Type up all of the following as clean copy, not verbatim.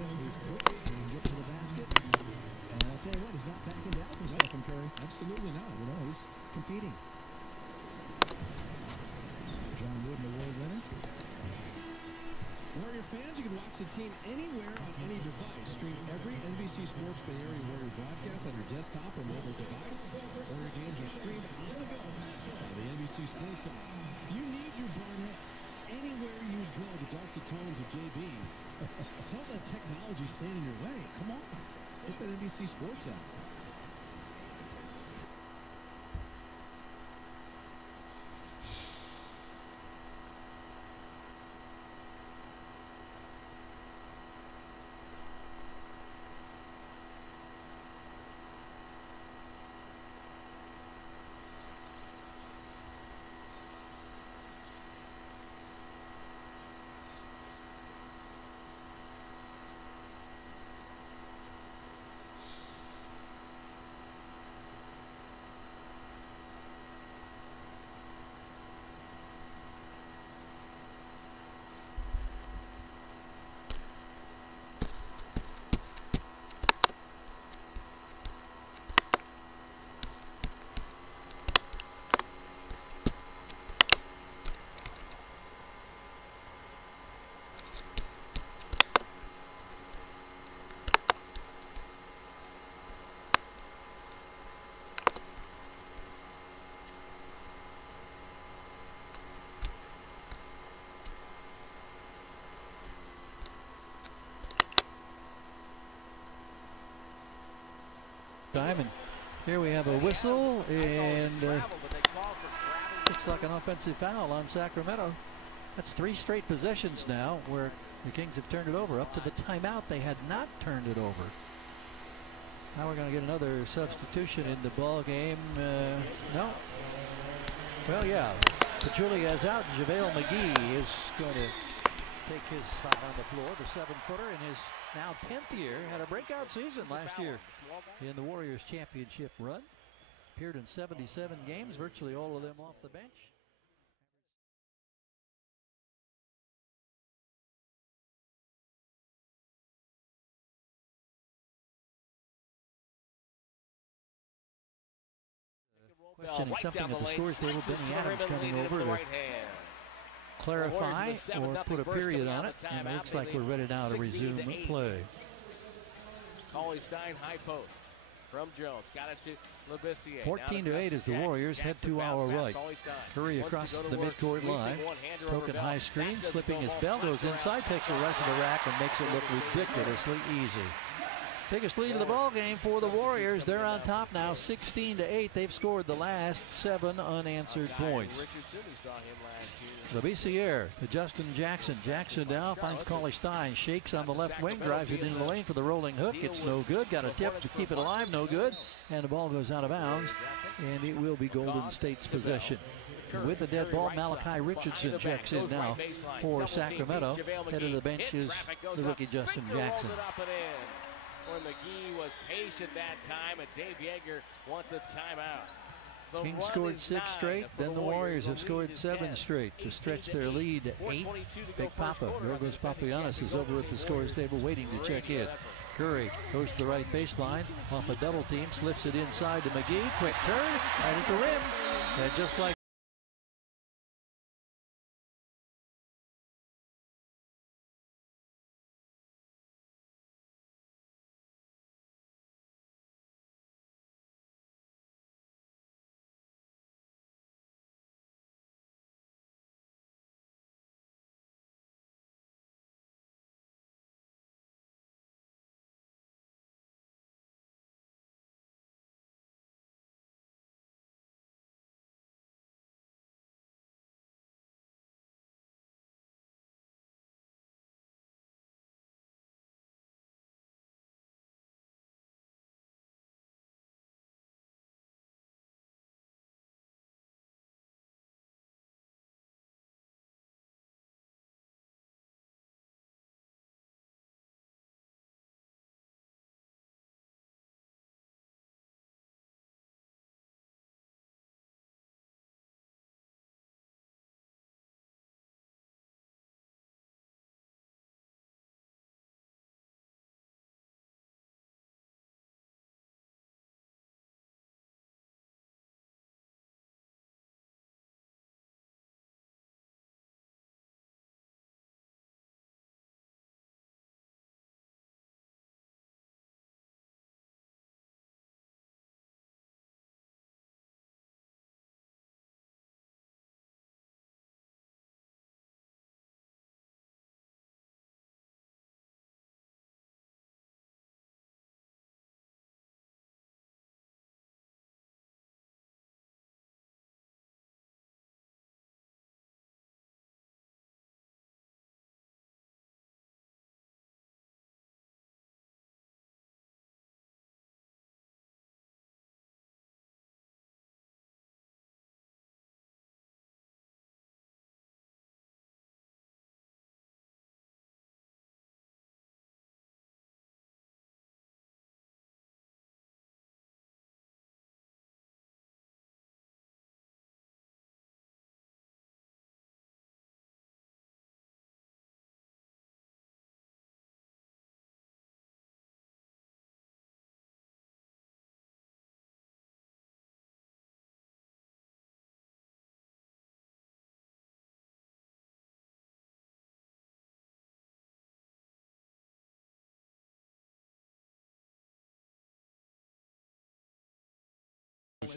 He's quick. He can get to the basket. And I'll tell you what, he's not backing down from Stephen Curry. Absolutely not. You know, he's competing. John Wooden, award winner. Warrior fans, you can watch the team anywhere on any device. Stream every NBC Sports Bay Area Warrior broadcast on your desktop or mobile device. Warrior games are streamed on the go on the NBC Sports app. You need your Barnett anywhere you go. The dulcet tones of JB. Don't let technology stand in your way. Come on. Get that NBC Sports app. Time, and here we have a whistle, and looks like an offensive foul on Sacramento. That's 3 straight possessions now where the Kings have turned it over. Up to the timeout, they had not turned it over. Now we're going to get another substitution in the ball game. No. Well, yeah. Pachulia is out. JaVale McGee is going to take his spot on the floor. The 7-footer in his now 10th year. Had a breakout season last year in the Warriors championship run. Appeared in 77 games, virtually all of them off the bench. Questioning something at the scores table. Benny Adams coming over to clarify or put a period on it, and it looks like we're ready now to resume play. Cauley Stein, high post from Jones. Got it to Labissiere. 14-8 as the Warriors head to our right. Curry across the midcourt line. Token high screen, slipping his bell, goes inside, takes a rush to the rack, and makes it look ridiculously easy. Biggest lead of the ball game for the Warriors. They're on top now, 16-8. They've scored the last 7 unanswered points. Labissiere to Justin Jackson. Jackson now finds Cauley Stein. Shakes on the left wing, drives it into the lane for the rolling hook. It's no good. Got a tip to keep it alive. No good. And the ball goes out of bounds. And it will be Golden State's possession. With the dead ball, Malachi Richardson checks in now for Sacramento. Head of the bench is the rookie Justin Jackson. McGee was patient that time, and Dave Yeager wants a timeout. Kings scored 6 straight, then the Warriors have scored 7 straight to stretch their lead to 8. Big Papa, Yorgos Papagiannis, is over at the scores table waiting to check in. Curry goes to the right baseline, off a double team, slips it inside to McGee. Quick turn, right at the rim, and just like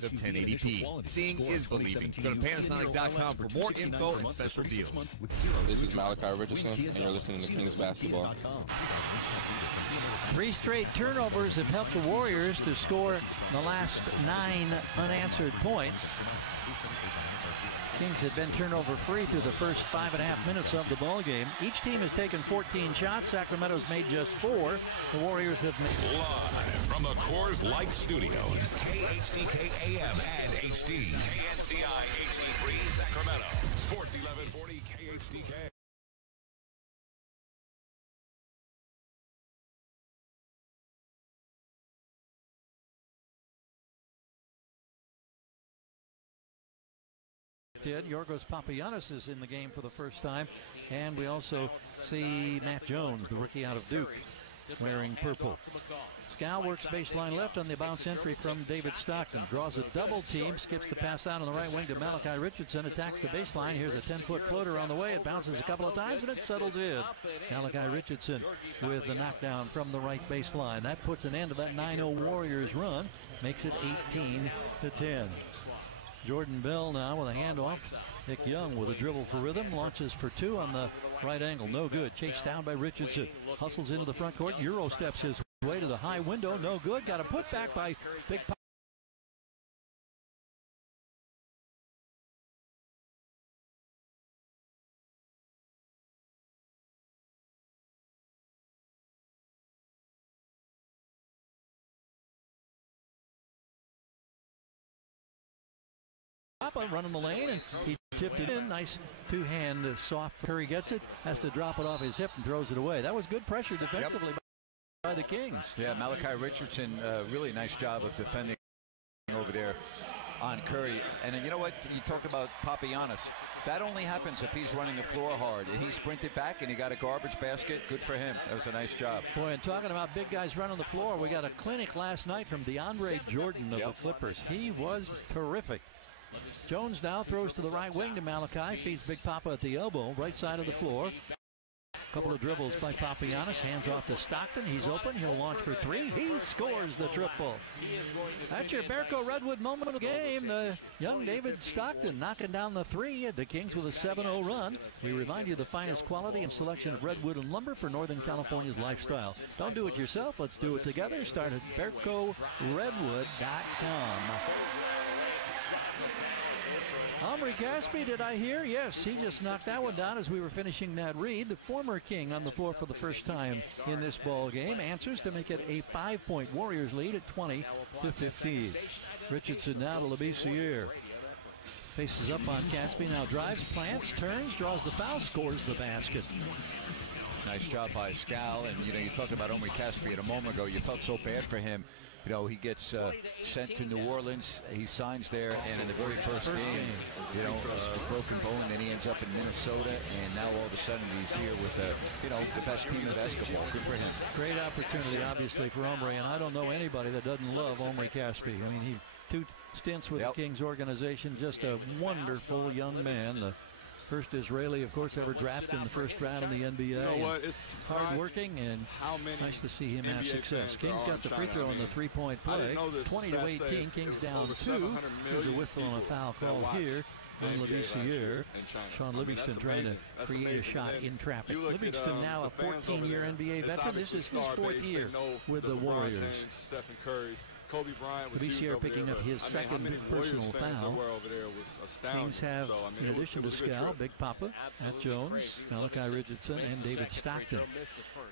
of 1080p. Seeing is believing. Go to Panasonic.com for more info and special deals. This is Malachi Richardson, and you're listening to Kings Basketball. 3 straight turnovers have helped the Warriors to score the last 9 unanswered points. Kings had been turnover free through the first 5.5 minutes of the ball game. Each team has taken 14 shots. Sacramento's made just 4. The Warriors have made. Live from the Coors Light Studios, KHDK AM and HD, KNCI HD3 Sacramento, Sports 1140 KHDK. Yorgos Papagiannis is in the game for the first time, and we also see Matt Jones, the rookie out of Duke, wearing purple. Scal works baseline left on the bounce entry from David Stockton. Draws a double team, skips the pass out on the right wing to Malachi Richardson, attacks the baseline. Here's a 10-foot floater on the way. It bounces a couple of times and it settles in. Malachi Richardson with the knockdown from the right baseline. That puts an end to that 9-0 Warriors run, makes it 18-10. Jordan Bell now with a handoff. Nick Young with a dribble for rhythm. Launches for 2 on the right angle. No good. Chased down by Richardson. Hustles into the front court. Euro steps his way to the high window. No good. Got a put back by Big Papa running the lane, and he tipped it in. Nice two-hand soft. Curry gets it, has to drop it off his hip and throws it away. That was good pressure defensively by the Kings. Yeah, Malachi Richardson, really nice job of defending over there on Curry. And then, you know what? You talked about Papagiannis. That only happens if he's running the floor hard. And he sprinted back and he got a garbage basket. Good for him. That was a nice job. Boy, and talking about big guys running the floor, we got a clinic last night from DeAndre Jordan of the Clippers. He was terrific. Jones now throws to the right wing to Malachi, feeds Big Papa at the elbow, right side of the floor. Couple of dribbles by Papagiannis, hands off to Stockton. He's open, he'll launch for 3. He scores the triple. That's your Berco Redwood moment of the game. The young David Stockton knocking down the 3. The Kings with a 7-0 run. We remind you of the finest quality and selection of redwood and lumber for Northern California's lifestyle. Don't do it yourself, let's do it together. Start at BercoRedwood.com. Omri Gaspi, did I hear? Yes, he just knocked that one down as we were finishing that read. The former King on the floor for the first time in this ball game answers to make it a 5-point Warriors lead at 20-15. Richardson now to Labissiere. Faces up on Gaspi, now drives, plants, turns, draws the foul, scores the basket. Nice job by Scal. And, you talked about Omri Gaspi a moment ago. You felt so bad for him. He gets sent to New Orleans. He signs there, and in the very first game, a broken bone. Then he ends up in Minnesota, and now all of a sudden he's here with the best team in basketball. Good for him. Great opportunity, obviously, for Omri, and I don't know anybody that doesn't love Omri Gaspi. I mean, he 2 stints with the Kings organization. Just a wonderful young man. The first Israeli, of course, ever drafted in the first round in the NBA. You know what? It's hard-working, and nice to see him have success. Kings got the free throw on the three-point play. 20-18, Kings down 2. There's a whistle and a foul call here on Labissiere. Sean Livingston trying to create a shot in traffic. Livingston now a 14-year NBA veteran. This is his 4th year with the Warriors. Stephen Curry's. Kobe Bryant was Labissiere picking up his second personal foul. Kings have, in addition to Scal, Big Papa, Matt Jones, Malachi Richardson, and David Stockton.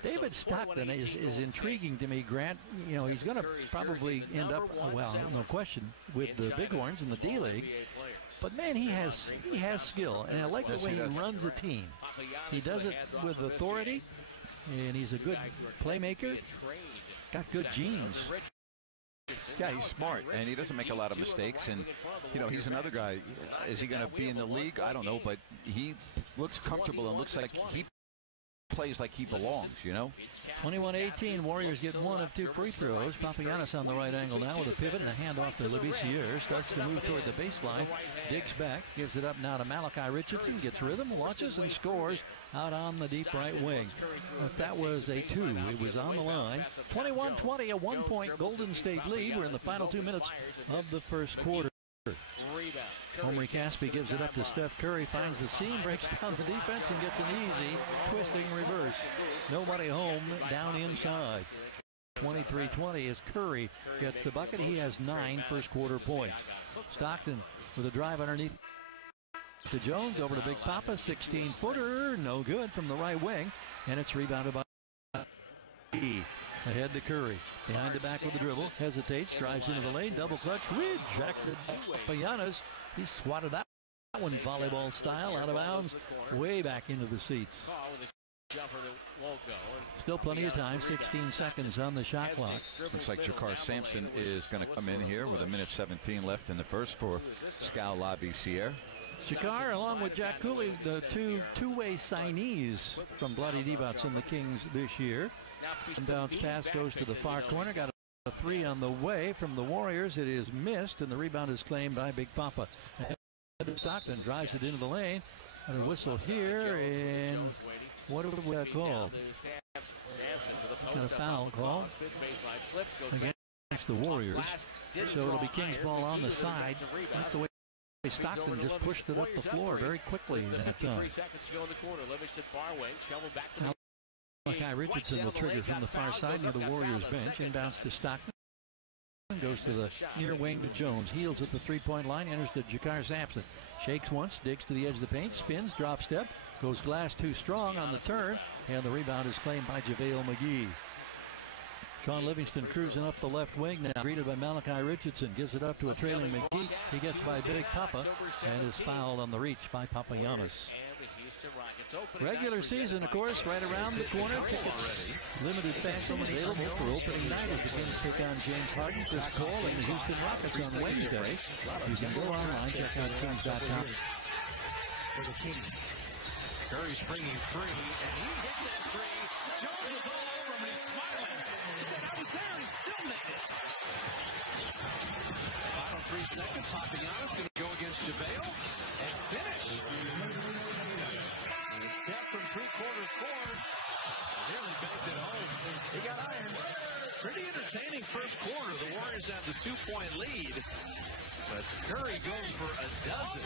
David Stockton is intriguing to me, Grant. He's going to probably end up, well, no question, with the Bighorns in the D-League. But, man, he has skill, and I like the way he runs a team. He does it with authority, and he's a good playmaker. Got good genes. Yeah, he's smart, and he doesn't make a lot of mistakes. And, he's another guy. Is he going to be in the league? I don't know, but he looks comfortable and looks like he plays like he belongs, you know? 21-18, Warriors get one of two free throws. Papagiannis on the right angle now with a pivot and a handoff to Labissiere. Starts to move toward the baseline. Digs back, gives it up now to Malachi Richardson. Gets rhythm, launches, and scores out on the deep right wing. If that was a two, it was on the line. 21-20, a 1-point Golden State lead. We're in the final 2 minutes of the first quarter. Omri Caspi gives it up to Steph Curry, finds the seam, breaks down the defense, and gets an easy twisting reverse. Nobody home, down inside. 23-20 as Curry gets the bucket. He has 9 first quarter points. Stockton with a drive underneath to Jones, over to Big Papa, 16-footer, no good from the right wing, and it's rebounded by E. Ahead to Curry. Behind the back with the dribble. Hesitates. Drives into the lane. Double clutch. Rejected. Papagiannis. He swatted that one volleyball style out of bounds. Way back into the seats. Still plenty of time. 16 seconds on the shot clock. Looks like Jakar Sampson is going to come in here with 1:17 left in the first for Scal Labissiere. Jakar, along with Jack Cooley, the two-way signees from Bloody Debots and the Kings this year. And bounce pass goes to the far corner. Got a three on the way from the Warriors. It is missed, and the rebound is claimed by Big Papa. Stockton drives it into the lane. And a whistle here, and what do we call? Kind of foul call against the Warriors. So it'll be Kings ball on the side. Not the way Stockton just pushed it up the floor very quickly that time. Malachi Richardson will trigger from the far side near the Warriors bench. Inbounds to Stockton. Goes to the near wing to Jones. Heels at the three-point line. Enters to Jakar Sampson. Shakes once. Digs to the edge of the paint. Spins. Drop step. Goes glass too strong on the turn. And the rebound is claimed by JaVale McGee. Sean Livingston cruising up the left wing now. Greeted by Malachi Richardson. Gives it up to a trailing McGee. He gets by Big Papa and is fouled on the reach by Papagiannis. Regular season, of course, right around the corner. Tickets, limited fashion, available for opening night as the Kings take on James Harden, Chris Paul, and the Houston Rockets on Wednesday. You can go online, check out Kings.com. For the Kings. Curry springing free, and he hits that free. Jones was all over him, and he's smiling. He said, I was there, he still made it. Final 3 seconds, Papagiannis going to go against JaVale and finish. Step from three-quarters court. Nearly makes it home. He got iron. Pretty entertaining first quarter. The Warriors have the 2-point lead. But Curry goes for a dozen.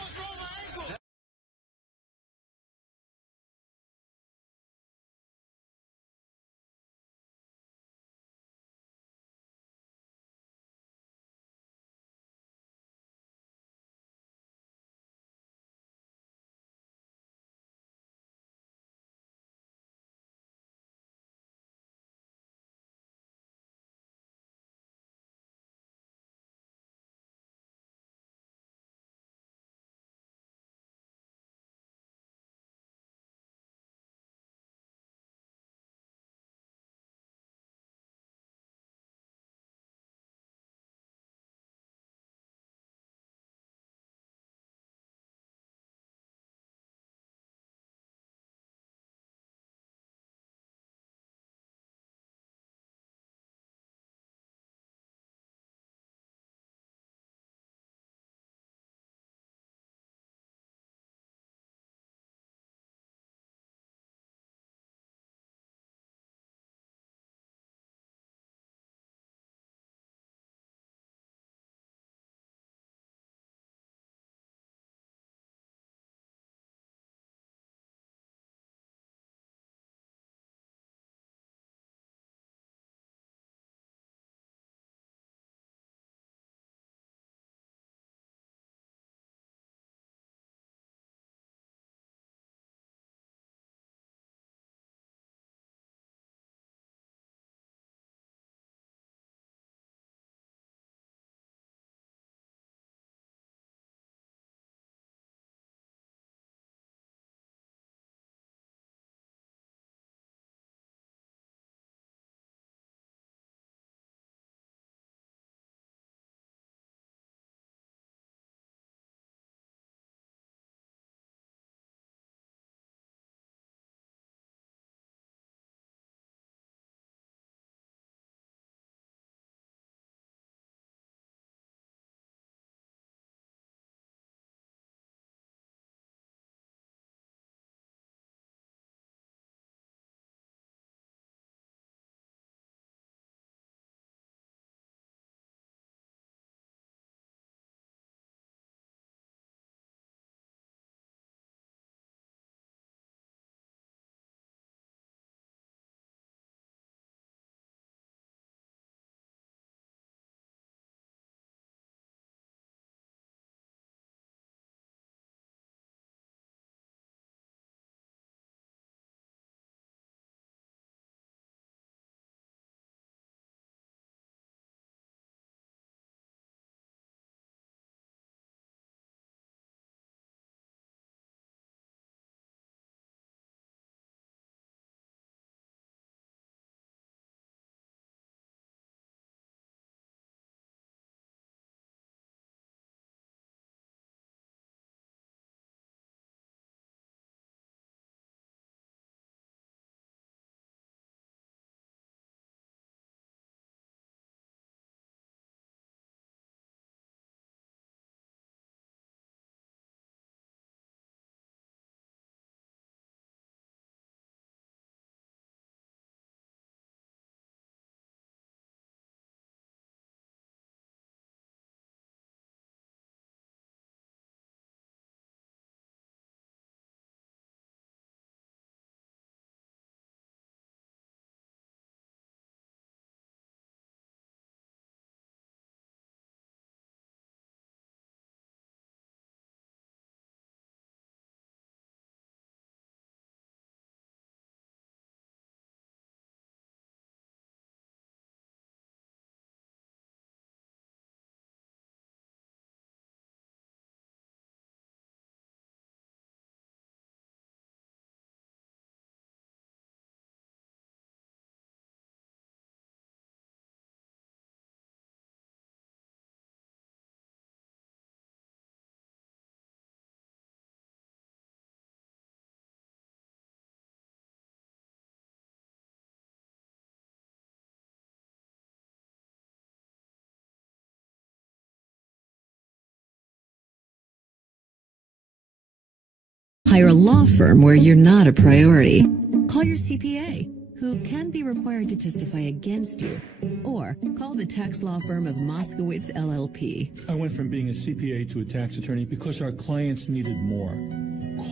Hire a law firm where you're not a priority. Call your CPA, who can be required to testify against you. Or call the tax law firm of Moskowitz LLP. I went from being a CPA to a tax attorney because our clients needed more.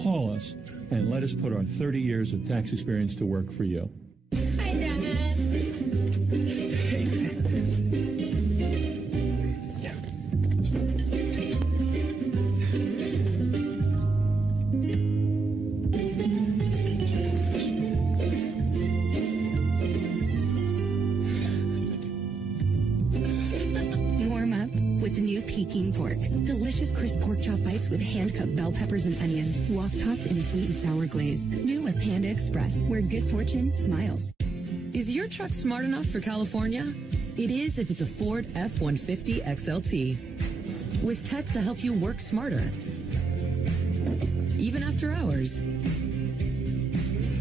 Call us and let us put our 30 years of tax experience to work for you. Hi, Dad. With the new Peking pork. Delicious crisp pork chop bites with hand-cut bell peppers and onions. Wok-tossed in a sweet and sour glaze. New at Panda Express, where good fortune smiles. Is your truck smart enough for California? It is if it's a Ford F-150 XLT. With tech to help you work smarter. Even after hours.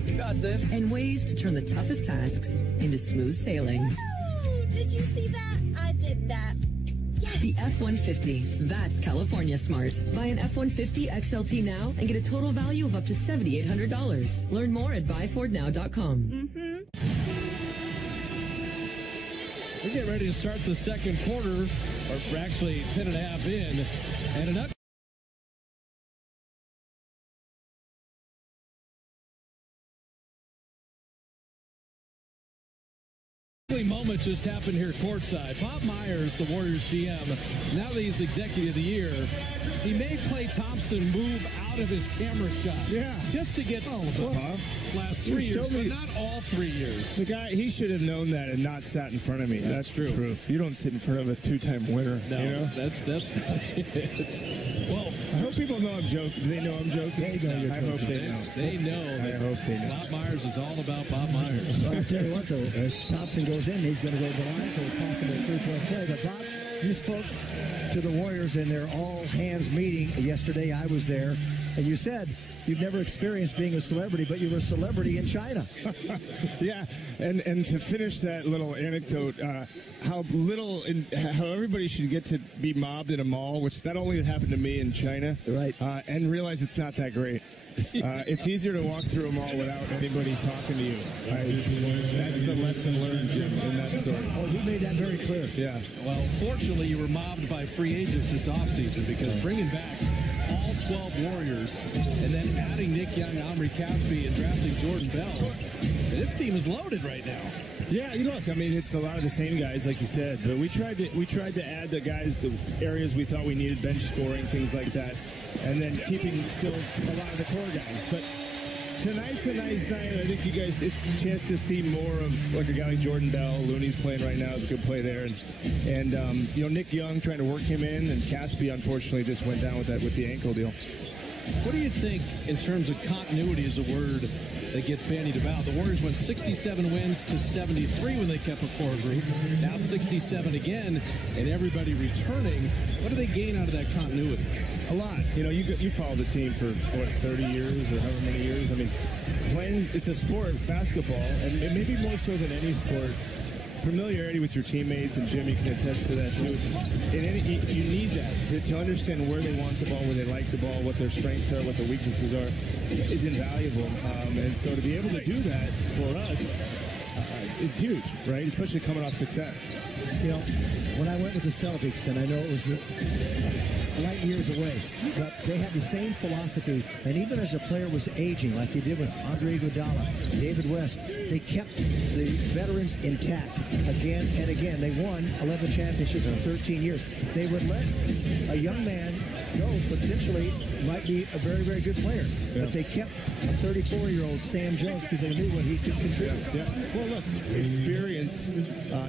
You got this. And ways to turn the toughest tasks into smooth sailing. Oh, did you see that? I did that. The F-150. That's California smart. Buy an F-150 XLT now and get a total value of up to $7,800. Learn more at buyfordnow.com. We're getting ready to start the second quarter, or actually 10 and a half in, and an moment just happened here courtside. Bob Myers, the Warriors GM, now that he's executive of the year, he made Klay Thompson move out of his camera shot. Yeah. Just to get last 3 years, but not all 3 years. The guy, he should have known that and not sat in front of me. That's true. Proof. You don't sit in front of a two-time winner. No, you know? that's well, I hope people know I'm joking. They know I'm joking. I hope they know. They know. I hope they know. Bob Myers is all about Bob Myers. Well, I'll tell you what, though, as Thompson goes in, he's going to go to the line for a possible three-point play. But, Bob, you spoke to the Warriors in their all-hands meeting yesterday. I was there. And you said you've never experienced being a celebrity, but you were a celebrity in China. Yeah, and to finish that little anecdote, how everybody should get to be mobbed in a mall, which that only happened to me in China. Right. And realize it's not that great. It's easier to walk through a mall without anybody talking to you. That's the lesson learned, Jim, in that story. Oh, you made that very clear. Yeah. Well, fortunately, you were mobbed by free agents this offseason because bringing back all 12 Warriors and then adding Nick Young, Omri Caspi, and drafting Jordan Bell, this team is loaded right now. Yeah, look, I mean, it's a lot of the same guys, like you said, but we tried to add the guys, the areas we thought we needed, bench scoring, things like that, and then keeping still a lot of the core guys. But tonight's a nice night. I think you guys, it's a chance to see more of like a guy like Jordan Bell. Looney's playing right now. It's a good play there. And Nick Young trying to work him in, and Caspi unfortunately just went down with the ankle deal. What do you think in terms of continuity is a word that gets bandied about? The Warriors went 67 wins to 73 when they kept a core group. Now 67 again, and everybody returning. What do they gain out of that continuity? A lot. You followed the team for, 30 years or however many years. I mean, playing, it's a sport, basketball, and maybe more so than any sport, familiarity with your teammates, and Jim, you can attest to that too. You need that to understand where they want the ball, where they like the ball, what their strengths are, what their weaknesses are, is invaluable. And so to be able to do that for us is huge, right? Especially coming off success. When I went with the Celtics, and I know it was light years away, but they had the same philosophy, and even as a player was aging, like they did with Andre Iguodala, David West, they kept the veterans intact again and again. They won 11 championships in 13 years. They would let a young man go, potentially might be a very, very good player, but they kept a 34-year-old Sam Jones because they knew what he could contribute. Yeah. Well, look, experience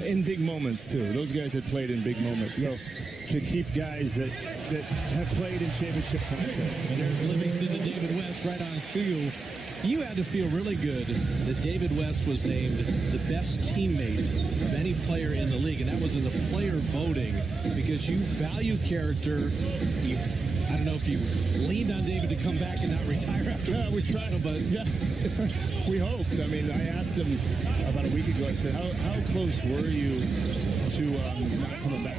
in big moments too. Those guys had played in big moments. Yes. So to keep guys that have played in championship contests. And there's Livingston to David West right on cue. You had to feel really good that David West was named the best teammate of any player in the league, and that was in the player voting because you value character. I don't know if you leaned on David to come back and not retire after. Yeah, we tried, but yeah, we hoped. I mean, I asked him about a week ago. I said, "How close were you to not coming back?"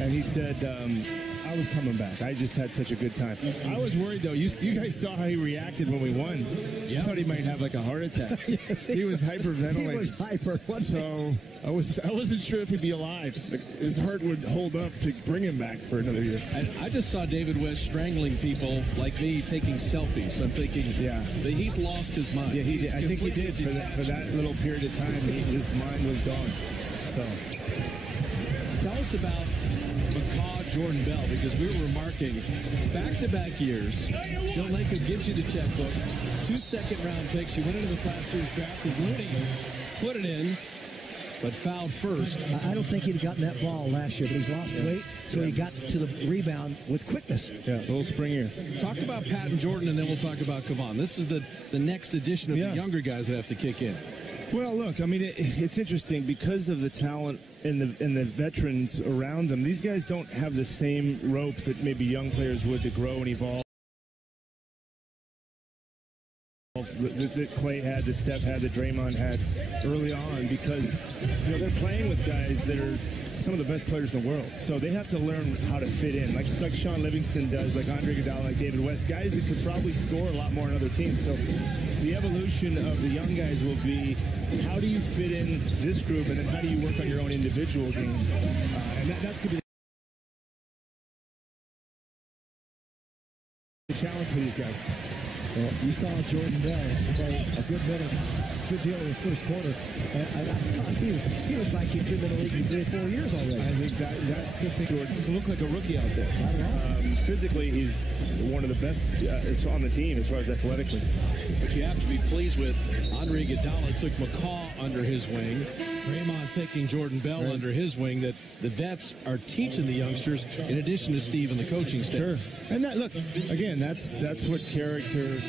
And he said, "I I was coming back. I just had such a good time. I was worried, though. You guys saw how he reacted when we won. I thought he might have like a heart attack. Yes, he was hyperventilating. He was hyper. So I wasn't sure if he'd be alive. His heart would hold up to bring him back for another year. I just saw David West strangling people like me taking selfies. I'm thinking, that he's lost his mind. Yeah, he did. I think he did for that little period of time. His mind was gone. So tell us about McCaw, Jordan Bell, because we were remarking back-to-back years. Joe Lacob gives you the checkbook. 2 second-round picks. You went into this last year's draft as Looney put it in, but fouled first. I don't think he'd gotten that ball last year, but he's lost weight, so he got to the rebound with quickness. Yeah, a little springier. Talk about Pat and Jordan, and then we'll talk about Kevon. This is the next edition of the younger guys that have to kick in. Well, look, I mean, it's interesting because of the talent and the veterans around them. These guys don't have the same rope that maybe young players would to grow and evolve. That Clay had, that Steph had, that Draymond had early on, because they're playing with guys that are some of the best players in the world. So they have to learn how to fit in, like Sean Livingston does, like Andre Iguodala, like David West, guys that could probably score a lot more on other teams. So the evolution of the young guys will be, how do you fit in this group, and then how do you work on your own individual game? And that's going to be the challenge for these guys. Well, you saw Jordan Bell play a good minutes, good deal in the first quarter. And I thought he was like he'd been in the league for 3 or 4 years already. I think that's the thing. Jordan looked like a rookie out there. I don't know. Physically, he's one of the best on the team as far as athletically. But you have to be pleased with Andre Iguodala took McCaw under his wing. Draymond taking Jordan Bell under his wing, that the vets are teaching the youngsters in addition to Steve and the coaching staff. Sure. And that, look, again, that's what character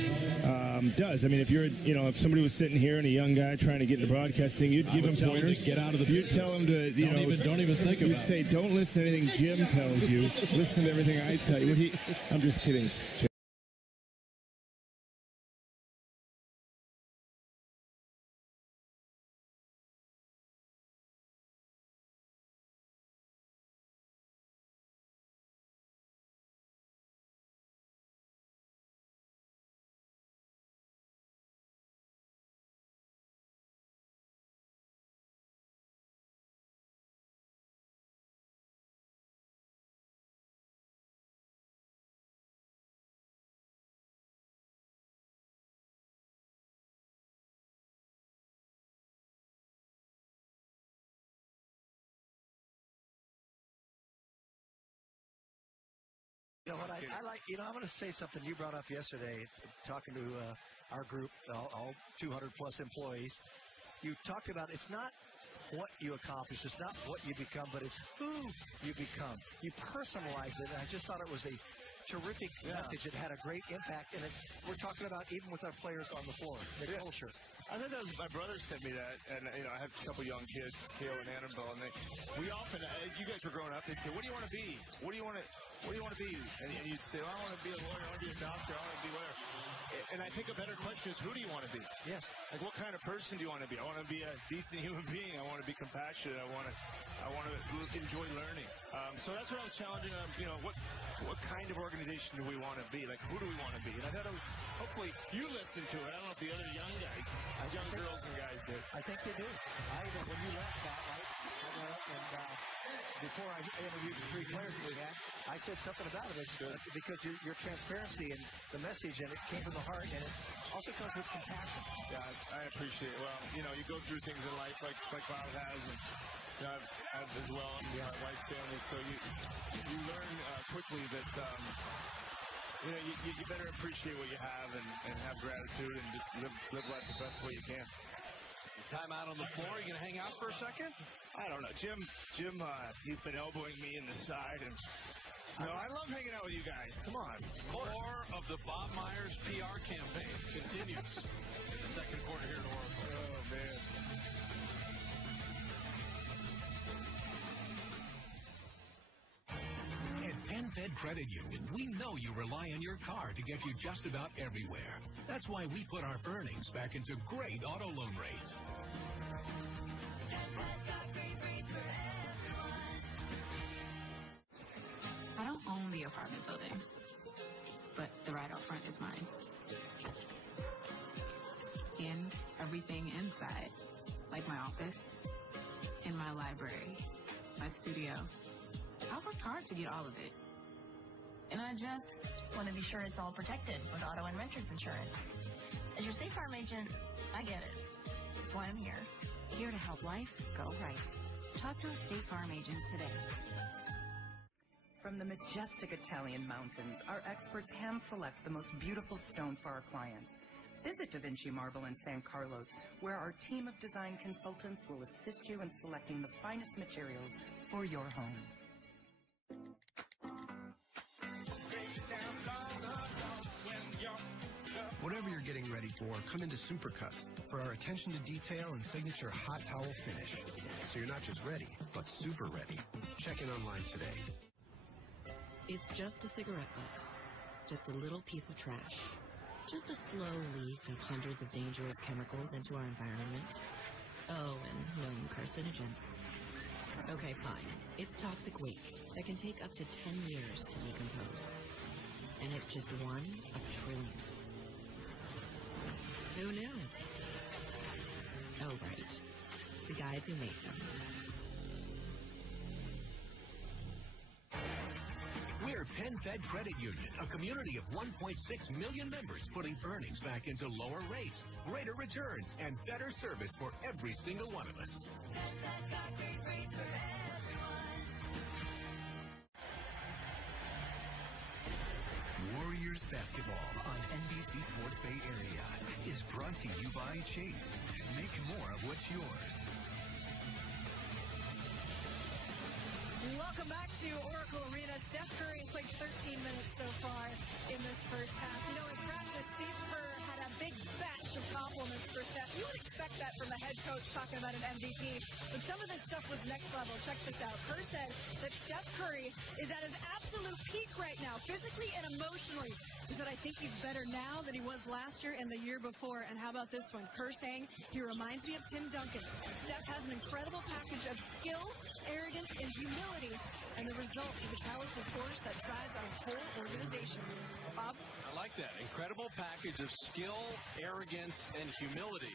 does. I mean, if somebody was sitting here and a young guy trying to get into broadcasting, you'd give him pointers. Get out of the business. You'd tell him to, don't even think about it. You'd say, don't listen to anything Jim tells you. Listen to everything I tell you. I'm just kidding. You know what, I like, I'm going to say something you brought up yesterday, talking to our group, all 200-plus employees. You talked about it's not what you accomplish, it's not what you become, but it's who you become. You personalize it, and I just thought it was a terrific message. It had a great impact, and we're talking about even with our players on the floor, the culture. I think that was my brother sent me that, and I have a couple young kids, Kale and Annabelle, and we often, you guys were growing up, they'd say, "What do you want to be? What do you want to be?" And you'd say, "Well, I want to be a lawyer, I want to be a doctor, I want to be whatever." And I think a better question is, who do you want to be? Yes. Like, what kind of person do you want to be? I want to be a decent human being. I want to be compassionate. I want to enjoy learning. So that's what I was challenging them. What kind of organization do we want to be? Like, who do we want to be? And I thought it was, hopefully, you listened to it. I don't know if the other young guys, young girls and guys did. I think they do. When you left that, right, I went up and before I interviewed the 3 players that we had, I said something about it because your transparency and the message, and it came from the heart, and it also comes with compassion. Yeah, I appreciate it. Well, you go through things in life like Bob has, and I've as well, and my wife's family, so you learn quickly that you better appreciate what you have and have gratitude and just live life the best way you can. Timeout on the floor. You going to hang out for a second? I don't know. Jim, he's been elbowing me in the side, and I love hanging out with you guys. Come on. More of the Bob Myers PR campaign continues in the second quarter here in Oracle. Oh, man. PenFed Credit Union, we know you rely on your car to get you just about everywhere. That's why we put our earnings back into great auto loan rates. I don't own the apartment building, but the right out front is mine. And everything inside, like my office and my library, my studio. I worked hard to get all of it. And I just want to be sure it's all protected with auto and renter's insurance. As your State Farm agent, I get it. That's why I'm here. Here to help life go right. Talk to a State Farm agent today. From the majestic Italian mountains, our experts hand-select the most beautiful stone for our clients. Visit Da Vinci Marble in San Carlos, where our team of design consultants will assist you in selecting the finest materials for your home. Whatever you're getting ready for, come into Supercuts for our attention to detail and signature hot towel finish. So you're not just ready, but super ready. Check in online today. It's just a cigarette butt. Just a little piece of trash. Just a slow leak of hundreds of dangerous chemicals into our environment. Oh, and known carcinogens. Okay, fine. It's toxic waste that can take up to 10 years to decompose. And it's just one of trillions. Who knew? Oh, right. The guys who make them. We're PenFed Credit Union, a community of 1.6 million members putting earnings back into lower rates, greater returns, and better service for every single one of us. Warriors basketball on NBC Sports Bay Area is brought to you by Chase. Make more of what's yours. Welcome back to Oracle Arena. Steph Curry has played 13 minutes so far in this first half. You know, in practice, Steve Kerr had a big batch of compliments for Steph. You would expect that from a head coach talking about an MVP, but some of this stuff was next level. Check this out. Kerr said that Steph Curry is at his absolute peak right now, physically and emotionally. He said, I think he's better now than he was last year and the year before. And how about this one? Kerr saying, he reminds me of Tim Duncan. Steph has an incredible package of skill, arrogance, and humility, and the result is a powerful force that drives our whole organization. Bob? I like that. Incredible package of skill, arrogance, and humility.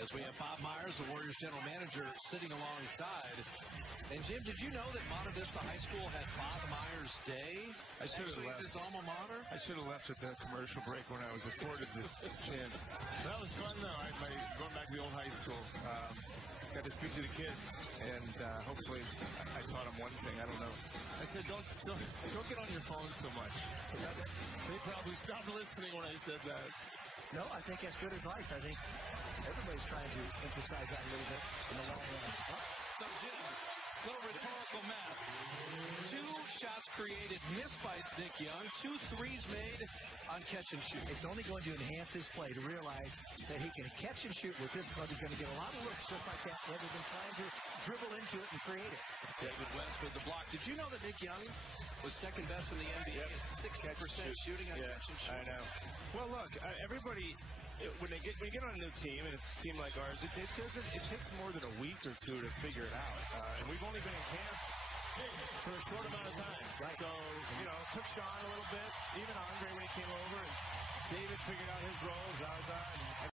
As we have Bob Myers, the Warriors general manager, sitting alongside. And Jim, did you know that Monte Vista High School had Bob Myers Day? I should have left. His alma mater? I should have left at the commercial break when I was afforded the chance. That was fun, though. Going back to the old high school. Got to speak to the kids, and hopefully I taught them one thing. I don't know. I said, don't get on your phone so much. They probably stopped listening when I said that. No, I think that's good advice. I think everybody's trying to emphasize that a little bit in the long run. So, Jim, little rhetorical math. 2 shots created, missed by Nick Young. 2 threes made on catch and shoot. It's only going to enhance his play to realize that he can catch and shoot with this club. He's going to get a lot of looks just like that rather than trying to dribble into it and create it. David West with the block. Did you know that Nick Young was second best in the NBA at 60% shooting on catch and shoot? I know. Well, look, everybody, when you get on a new team, and a team like ours, it takes more than a week or two to figure it out. And we've only been in camp for a short amount of time. Right. So, it took Sean a little bit, even Andre when he came over, and David figured out his role, Zaza, and